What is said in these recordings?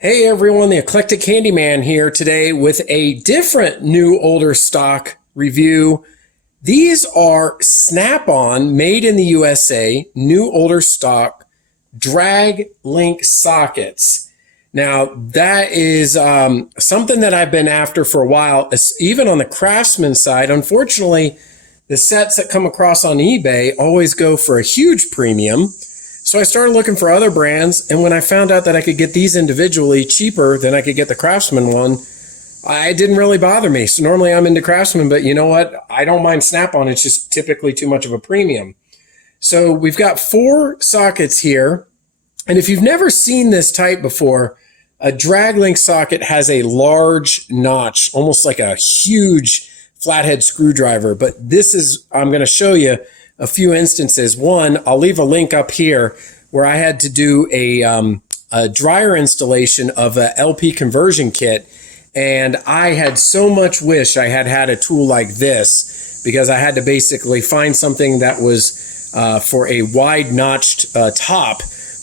Hey everyone, the Eclectic Handyman here today with a different new older stock review. These are Snap-on, made in the USA, new older stock drag link sockets. Now that is something that I've been after for a while, even on the Craftsman side. Unfortunately, the sets that come across on eBay always go for a huge premium. So I started looking for other brands, and when I found out that I could get these individually cheaper than I could get the Craftsman one, it didn't really bother me. So normally I'm into Craftsman, but you know what? I don't mind Snap-on. It's just typically too much of a premium. So we've got 4 sockets here. And if you've never seen this type before, a drag link socket has a large notch, almost like a huge flathead screwdriver. But this is, I'm going to show you a few instances. One, I'll leave a link up here where I had to do a dryer installation of a LP conversion kit. And I had so much wish I had had a tool like this, because I had to basically find something that was for a wide notched top.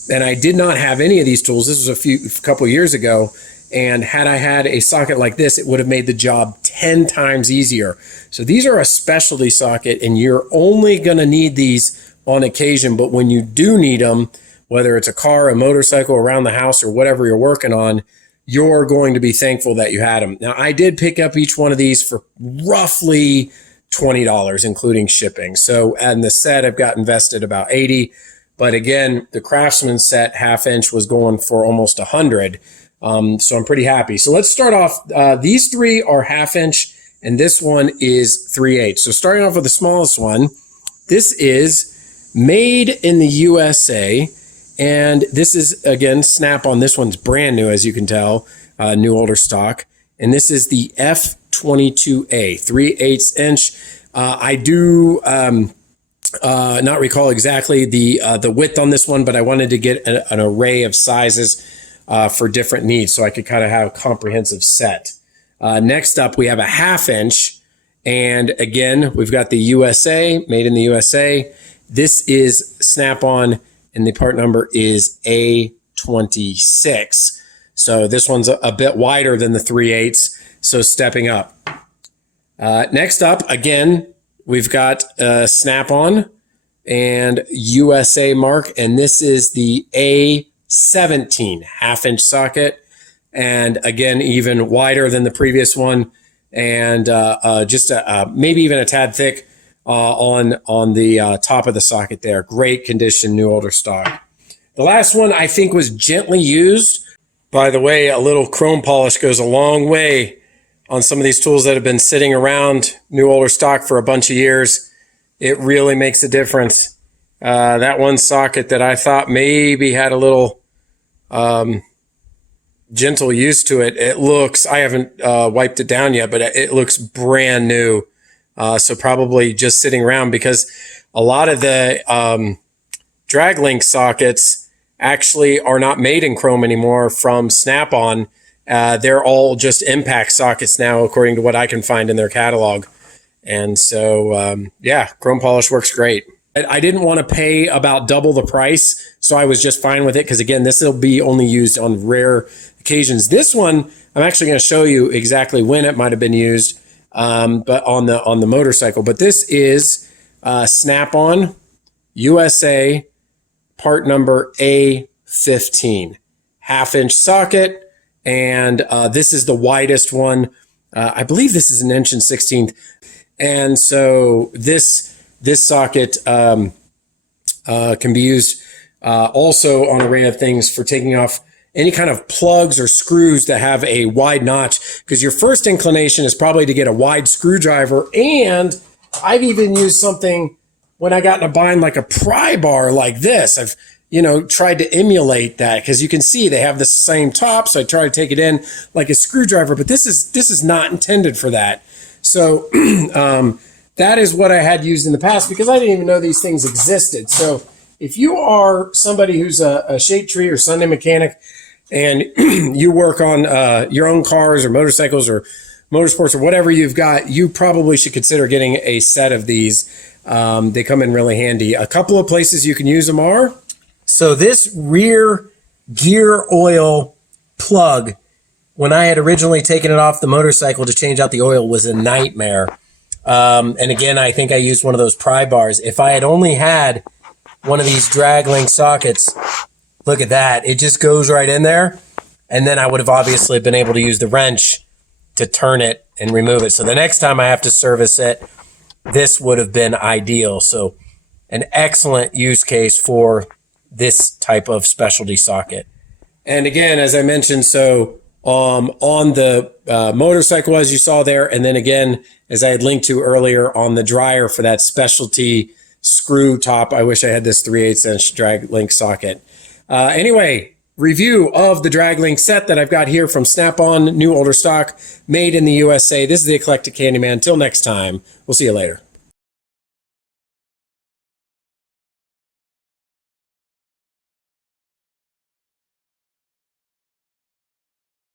And I did not have any of these tools. This was a couple years ago. And had I had a socket like this, it would have made the job 10 times easier. So these are a specialty socket, and you're only going to need these on occasion. But when you do need them, whether it's a car, a motorcycle, around the house, or whatever you're working on, you're going to be thankful that you had them. Now, I did pick up each one of these for roughly $20, including shipping. So, and the set I've got invested about 80. But again, the Craftsman set 1/2 inch was going for almost 100. So I'm pretty happy. So let's start off. These 3 are 1/2 inch, and this one is 3/8. So starting off with the smallest one, this is made in the USA, and this is, again, Snap-on. This one's brand new, as you can tell, new older stock. And this is the F22A, 3/8 inch. I do not recall exactly the width on this one, but I wanted to get an array of sizes for different needs, so I could kind of have a comprehensive set. Next up, we have a 1/2 inch. And again, we've got the USA, made in the USA. This is Snap-on, and the part number is A26. So this one's a bit wider than the 3/8, so stepping up. Next up, again, we've got Snap-on and USA mark, and this is the A17 1/2 inch socket, and again, even wider than the previous one, and just maybe even a tad thick on the top of the socket there. Great condition, new older stock. The last one I think was gently used. By the way, a little chrome polish goes a long way on some of these tools that have been sitting around new older stock for a bunch of years. It really makes a difference. That one socket that I thought maybe had a little gentle use to it, it looks, I haven't wiped it down yet, but it looks brand new. So probably just sitting around, because a lot of the drag link sockets actually are not made in chrome anymore from Snap-on. They're all just impact sockets now, according to what I can find in their catalog. And so, yeah, chrome polish works great. I didn't want to pay about double the price, so I was just fine with it, because again, this will be only used on rare occasions. This one, I'm actually going to show you exactly when it might have been used, but on the motorcycle. But this is Snap-on USA, part number A15, 1/2 inch socket, and this is the widest one. I believe this is 1 1/16. And so this socket can be used also on an array of things for taking off any kind of plugs or screws that have a wide notch, because your first inclination is probably to get a wide screwdriver. And I've even used something when I got in a bind, like a pry bar like this. I've tried to emulate that, because you can see they have the same top. So I try to take it in like a screwdriver, but this is not intended for that. So that is what I had used in the past, because I didn't even know these things existed. So if you are somebody who's a shade tree or Sunday mechanic, and you work on your own cars or motorcycles or motorsports or whatever you've got, you probably should consider getting a set of these. They come in really handy. A couple of places you can use them are, so this rear gear oil plug, when I had originally taken it off the motorcycle to change out the oil, was a nightmare. And again, I think I used one of those pry bars. If I had only had one of these drag link sockets, look at that. It just goes right in there. And then I would have obviously been able to use the wrench to turn it and remove it. So the next time I have to service it, this would have been ideal. So an excellent use case for this type of specialty socket. And again, as I mentioned, so on the motorcycle, as you saw there, and then again, as I had linked to earlier, on the dryer for that specialty screw top. I wish I had this 3/8 inch drag link socket. Anyway, review of the drag link set that I've got here from Snap-on, new older stock, made in the USA. This is the Eclectic Candyman. Until next time, we'll see you later.